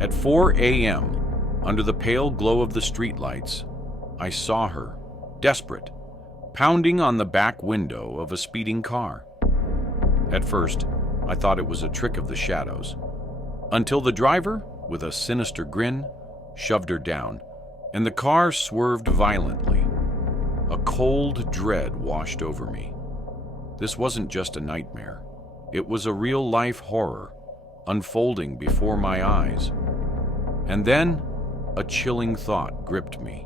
At 4 a.m., under the pale glow of the streetlights, I saw her, desperate, pounding on the back window of a speeding car. At first, I thought it was a trick of the shadows, until the driver, with a sinister grin, shoved her down, and the car swerved violently. A cold dread washed over me. This wasn't just a nightmare. It was a real-life horror, unfolding before my eyes. And then, a chilling thought gripped me.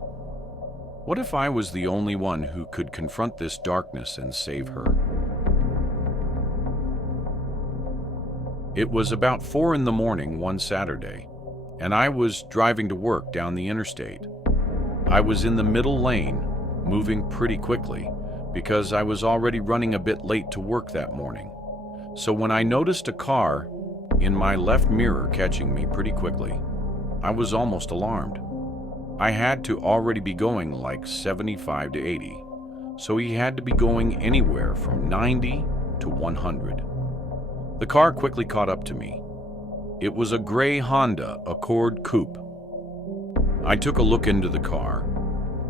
What if I was the only one who could confront this darkness and save her? It was about 4 in the morning one Saturday, and I was driving to work down the interstate. I was in the middle lane, moving pretty quickly, because I was already running a bit late to work that morning. So when I noticed a car in my left mirror catching me pretty quickly, I was almost alarmed. I had to already be going like 75 to 80, so he had to be going anywhere from 90 to 100. The car quickly caught up to me. It was a gray Honda Accord Coupe. I took a look into the car,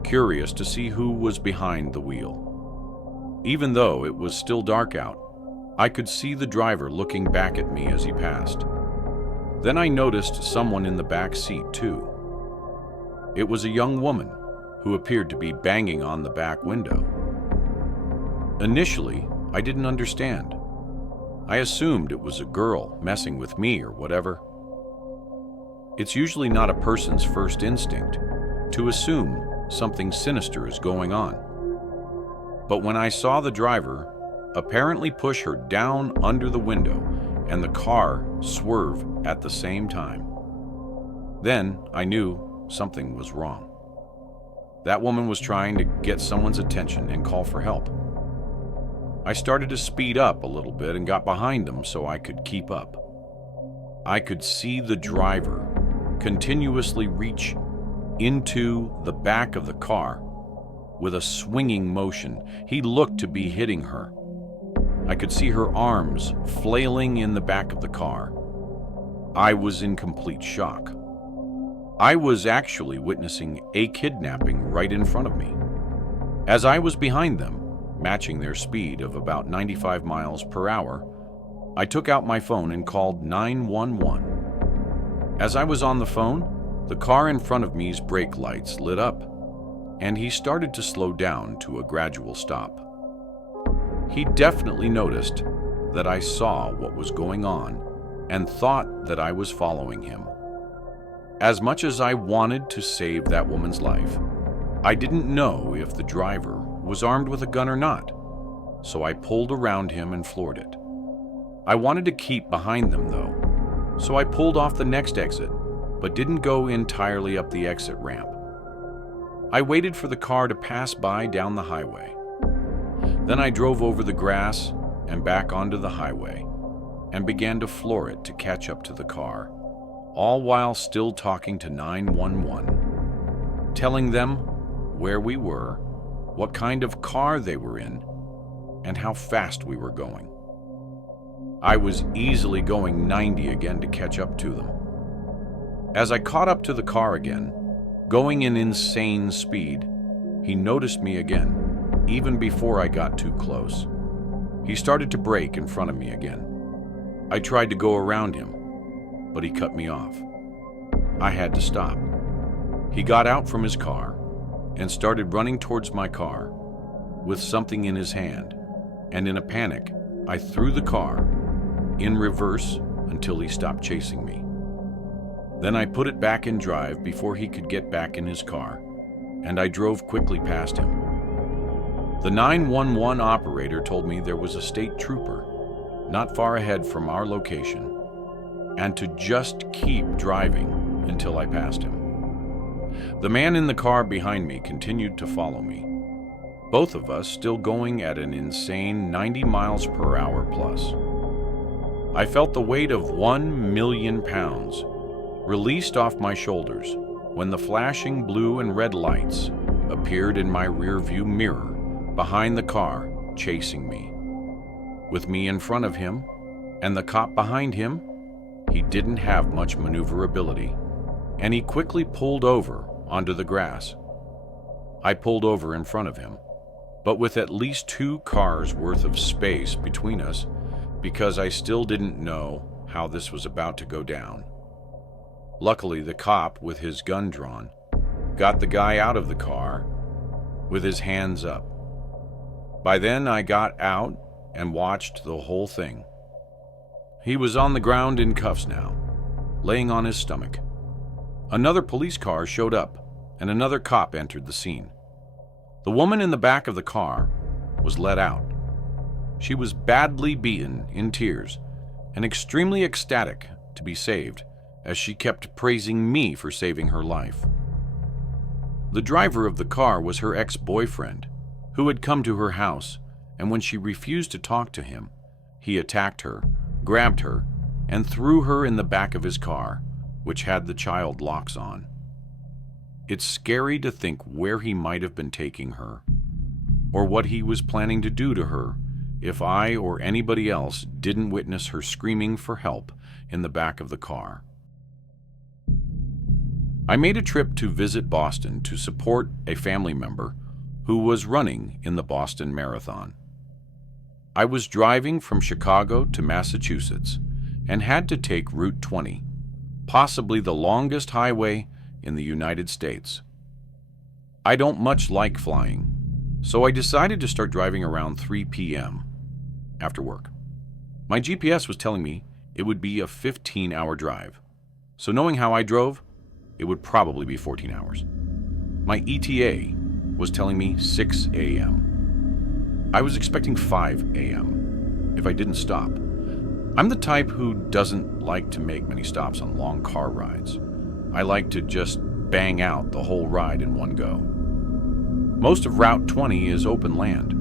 curious to see who was behind the wheel. Even though it was still dark out, I could see the driver looking back at me as he passed. Then I noticed someone in the back seat too. It was a young woman who appeared to be banging on the back window. Initially, I didn't understand. I assumed it was a girl messing with me or whatever. It's usually not a person's first instinct to assume something sinister is going on. But when I saw the driver apparently push her down under the window and the car swerve at the same time, then I knew something was wrong. That woman was trying to get someone's attention and call for help. I started to speed up a little bit and got behind them so I could keep up. I could see the driver continuously reach into the back of the car with a swinging motion. He looked to be hitting her. I could see her arms flailing in the back of the car. I was in complete shock. I was actually witnessing a kidnapping right in front of me. As I was behind them, matching their speed of about 95 miles per hour, I took out my phone and called 911. As I was on the phone, the car in front of me's brake lights lit up, and he started to slow down to a gradual stop. He definitely noticed that I saw what was going on and thought that I was following him. As much as I wanted to save that woman's life, I didn't know if the driver was armed with a gun or not, so I pulled around him and floored it. I wanted to keep behind them though, so I pulled off the next exit, but didn't go entirely up the exit ramp. I waited for the car to pass by down the highway. Then I drove over the grass and back onto the highway and began to floor it to catch up to the car, all while still talking to 911, telling them where we were, what kind of car they were in, and how fast we were going. I was easily going 90 again to catch up to them. As I caught up to the car again, going in insane speed, he noticed me again, even before I got too close. He started to brake in front of me again. I tried to go around him, but he cut me off. I had to stop. He got out from his car and started running towards my car with something in his hand, and in a panic, I threw the car in reverse until he stopped chasing me. Then I put it back in drive before he could get back in his car, and I drove quickly past him. The 911 operator told me there was a state trooper not far ahead from our location, and to just keep driving until I passed him. The man in the car behind me continued to follow me, both of us still going at an insane 90 miles per hour plus. I felt the weight of 1 million pounds released off my shoulders when the flashing blue and red lights appeared in my rearview mirror behind the car, chasing me. With me in front of him and the cop behind him, He didn't have much maneuverability, and he quickly pulled over onto the grass. I pulled over in front of him, but with at least 2 cars worth of space between us, because I still didn't know how this was about to go down. Luckily, the cop, with his gun drawn, got the guy out of the car with his hands up. By then, I got out and watched the whole thing. He was on the ground in cuffs now, laying on his stomach. Another police car showed up, and another cop entered the scene. The woman in the back of the car was let out. She was badly beaten, in tears, and extremely ecstatic to be saved, as she kept praising me for saving her life. The driver of the car was her ex-boyfriend, who had come to her house, and when she refused to talk to him, he attacked her, grabbed her, and threw her in the back of his car, which had the child locks on. It's scary to think where he might have been taking her, or what he was planning to do to her if I or anybody else didn't witness her screaming for help in the back of the car. I made a trip to visit Boston to support a family member who was running in the Boston Marathon. I was driving from Chicago to Massachusetts and had to take Route 20, possibly the longest highway in the United States. I don't much like flying, so I decided to start driving around 3 p.m. after work. My GPS was telling me it would be a 15-hour drive, so knowing how I drove, it would probably be 14 hours. My ETA was telling me 6 a.m. I was expecting 5 a.m. if I didn't stop. I'm the type who doesn't like to make many stops on long car rides. I like to just bang out the whole ride in one go. Most of Route 20 is open land,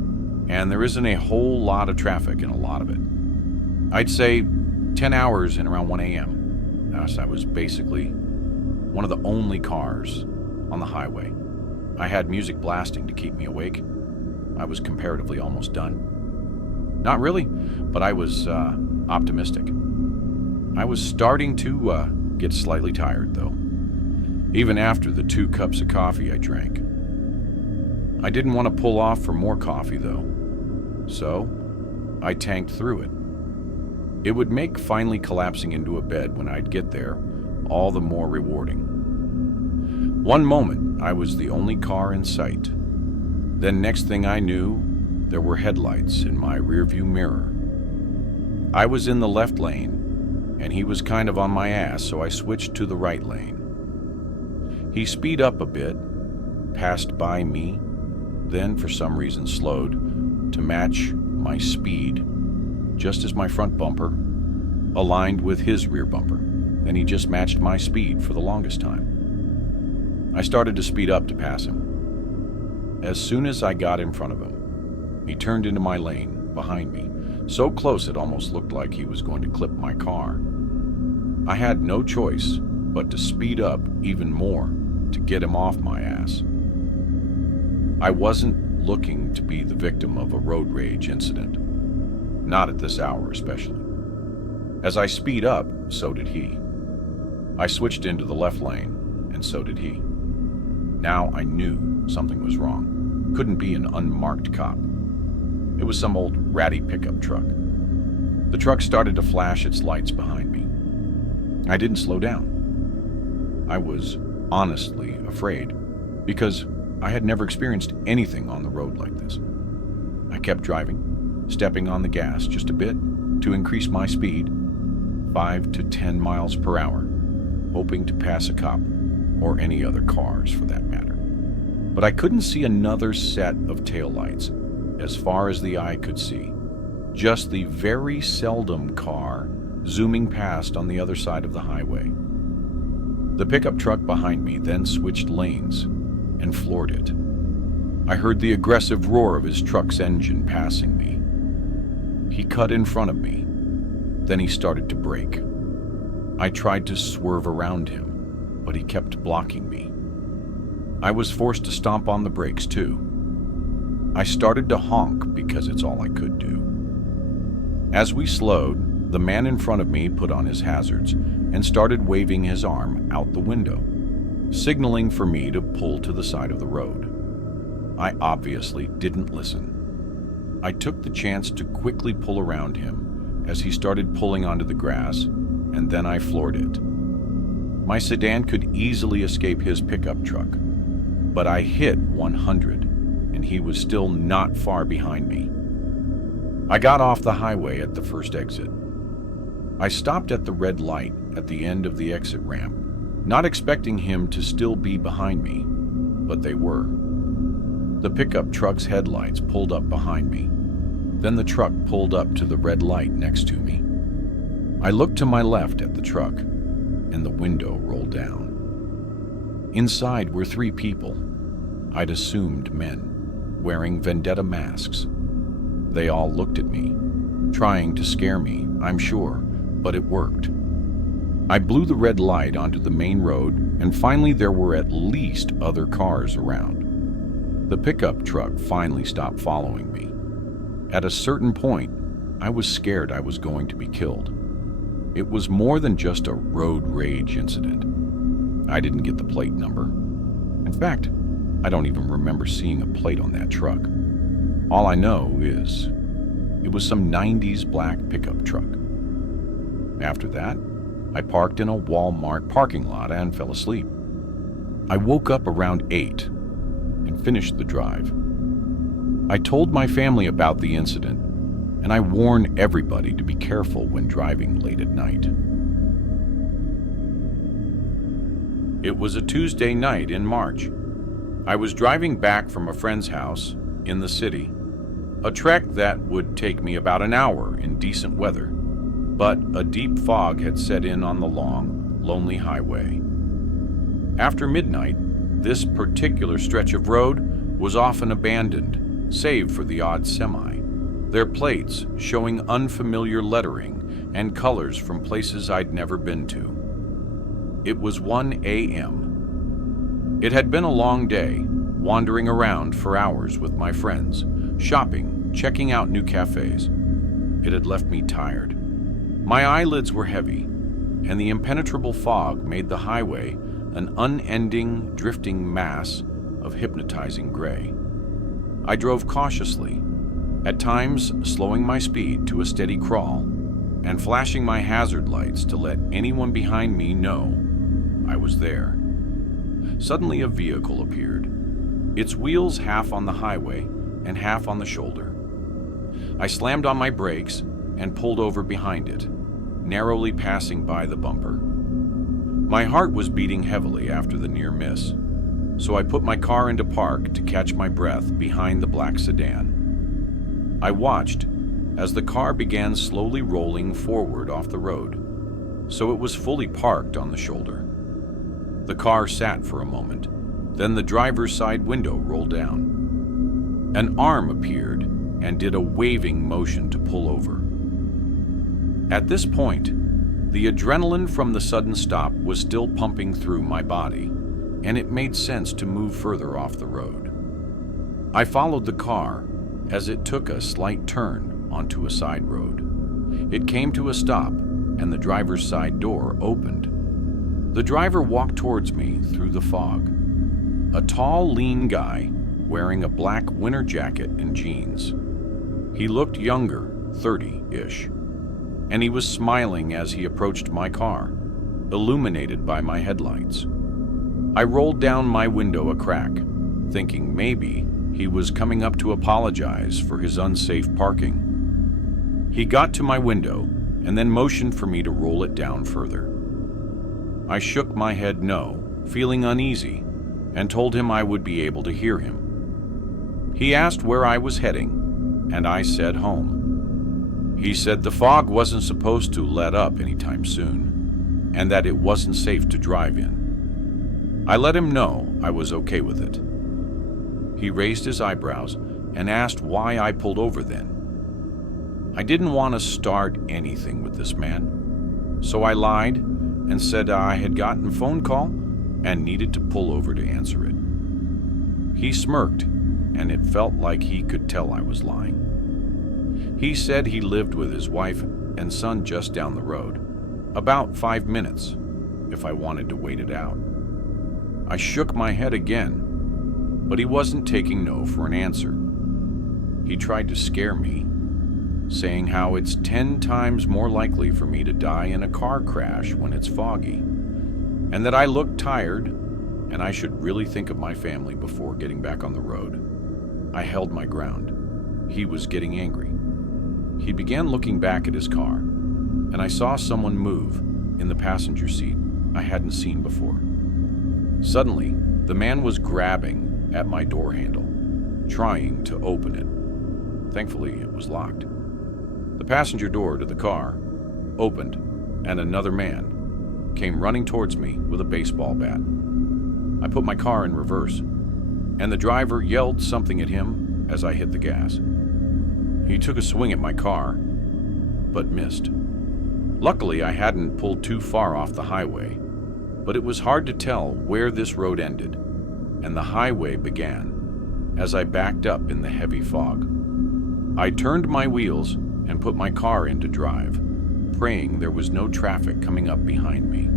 and there isn't a whole lot of traffic in a lot of it. I'd say 10 hours in around 1 a.m. Thus, I was basically one of the only cars on the highway. I had music blasting to keep me awake. I was comparatively almost done. Not really, but I was optimistic. I was starting to get slightly tired, though, even after the 2 cups of coffee I drank. I didn't want to pull off for more coffee, though, so I tanked through it. It would make finally collapsing into a bed when I'd get there all the more rewarding. One moment, I was the only car in sight. Then next thing I knew, there were headlights in my rearview mirror. I was in the left lane, and he was kind of on my ass, so I switched to the right lane. He speed up a bit, passed by me, then for some reason slowed to match my speed, just as my front bumper aligned with his rear bumper, and he just matched my speed for the longest time. I started to speed up to pass him. As soon as I got in front of him, he turned into my lane behind me, so close it almost looked like he was going to clip my car. I had no choice but to speed up even more to get him off my ass. I wasn't looking to be the victim of a road rage incident, not at this hour especially. As I speed up, so did he. I switched into the left lane, and so did he. Now I knew something was wrong. Couldn't be an unmarked cop. It was some old ratty pickup truck. The truck started to flash its lights behind me. I didn't slow down. I was honestly afraid, because I had never experienced anything on the road like this. I kept driving, stepping on the gas just a bit to increase my speed, 5 to 10 miles per hour, hoping to pass a cop, or any other cars for that matter. But I couldn't see another set of taillights as far as the eye could see, just the very seldom car zooming past on the other side of the highway. The pickup truck behind me then switched lanes and floored it. I heard the aggressive roar of his truck's engine passing me. He cut in front of me, then he started to brake. I tried to swerve around him, but he kept blocking me. I was forced to stomp on the brakes too. I started to honk because it's all I could do. As we slowed, the man in front of me put on his hazards and started waving his arm out the window, signaling for me to pull to the side of the road. I obviously didn't listen. I took the chance to quickly pull around him as he started pulling onto the grass, and then I floored it. My sedan could easily escape his pickup truck, but I hit 100, and he was still not far behind me. I got off the highway at the first exit. I stopped at the red light at the end of the exit ramp, not expecting him to still be behind me, but they were. The pickup truck's headlights pulled up behind me. Then the truck pulled up to the red light next to me. I looked to my left at the truck, and the window rolled down. Inside were 3 people. I'd assumed men, wearing vendetta masks. They all looked at me, trying to scare me, I'm sure, but it worked. I blew the red light onto the main road, and finally there were at least other cars around. The pickup truck finally stopped following me. At a certain point, I was scared I was going to be killed. It was more than just a road rage incident. I didn't get the plate number. In fact, I don't even remember seeing a plate on that truck. All I know is it was some 90s black pickup truck. After that, I parked in a Walmart parking lot and fell asleep. I woke up around 8 and finished the drive. I told my family about the incident, and I warn everybody to be careful when driving late at night. It was a Tuesday night in March. I was driving back from a friend's house in the city, a trek that would take me about an hour in decent weather, but a deep fog had set in on the long, lonely highway. After midnight, this particular stretch of road was often abandoned, save for the odd semi, their plates showing unfamiliar lettering and colors from places I'd never been to. It was 1 a.m. It had been a long day, wandering around for hours with my friends, shopping, checking out new cafes. It had left me tired. My eyelids were heavy, and the impenetrable fog made the highway an unending, drifting mass of hypnotizing gray. I drove cautiously, at times slowing my speed to a steady crawl and flashing my hazard lights to let anyone behind me know I was there. Suddenly a vehicle appeared, its wheels half on the highway and half on the shoulder. I slammed on my brakes and pulled over behind it, narrowly passing by the bumper. My heart was beating heavily after the near miss, so I put my car into park to catch my breath behind the black sedan. I watched as the car began slowly rolling forward off the road, so it was fully parked on the shoulder. The car sat for a moment, then the driver's side window rolled down. An arm appeared and did a waving motion to pull over. At this point, the adrenaline from the sudden stop was still pumping through my body, and it made sense to move further off the road. I followed the car as it took a slight turn onto a side road. It came to a stop, and the driver's side door opened. The driver walked towards me through the fog. A tall, lean guy wearing a black winter jacket and jeans. He looked younger, 30-ish, and he was smiling as he approached my car, illuminated by my headlights. I rolled down my window a crack, thinking maybe he was coming up to apologize for his unsafe parking. He got to my window and then motioned for me to roll it down further. I shook my head no, feeling uneasy, and told him I would be able to hear him. He asked where I was heading, and I said home. He said the fog wasn't supposed to let up anytime soon, and that it wasn't safe to drive in. I let him know I was okay with it. He raised his eyebrows and asked why I pulled over then. I didn't want to start anything with this man, so I lied and said I had gotten a phone call and needed to pull over to answer it. He smirked, and it felt like he could tell I was lying. He said he lived with his wife and sun just down the road. About 5 minutes, if I wanted to wait it out. I shook my head again, but he wasn't taking no for an answer. He tried to scare me, saying how it's 10 times more likely for me to die in a car crash when it's foggy, and that I looked tired and I should really think of my family before getting back on the road. I held my ground. He was getting angry. He began looking back at his car, and I saw someone move in the passenger seat I hadn't seen before. Suddenly, the man was grabbing at my door handle, trying to open it. Thankfully, it was locked. The passenger door to the car opened, and another man came running towards me with a baseball bat. I put my car in reverse, and the driver yelled something at him as I hit the gas. He took a swing at my car, but missed. Luckily, I hadn't pulled too far off the highway, but it was hard to tell where this road ended and the highway began as I backed up in the heavy fog. I turned my wheels and put my car into drive, praying there was no traffic coming up behind me.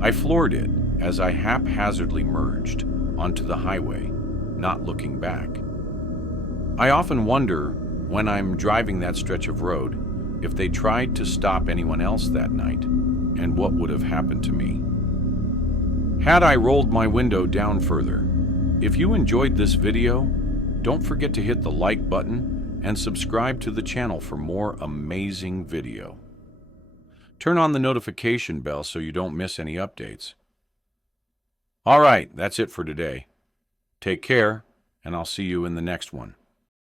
I floored it as I haphazardly merged onto the highway, not looking back. I often wonder when I'm driving that stretch of road if they tried to stop anyone else that night and what would have happened to me. Had I rolled my window down further, if you enjoyed this video, don't forget to hit the like button and subscribe to the channel for more amazing video. Turn on the notification bell so you don't miss any updates. All right, that's it for today. Take care, and I'll see you in the next one.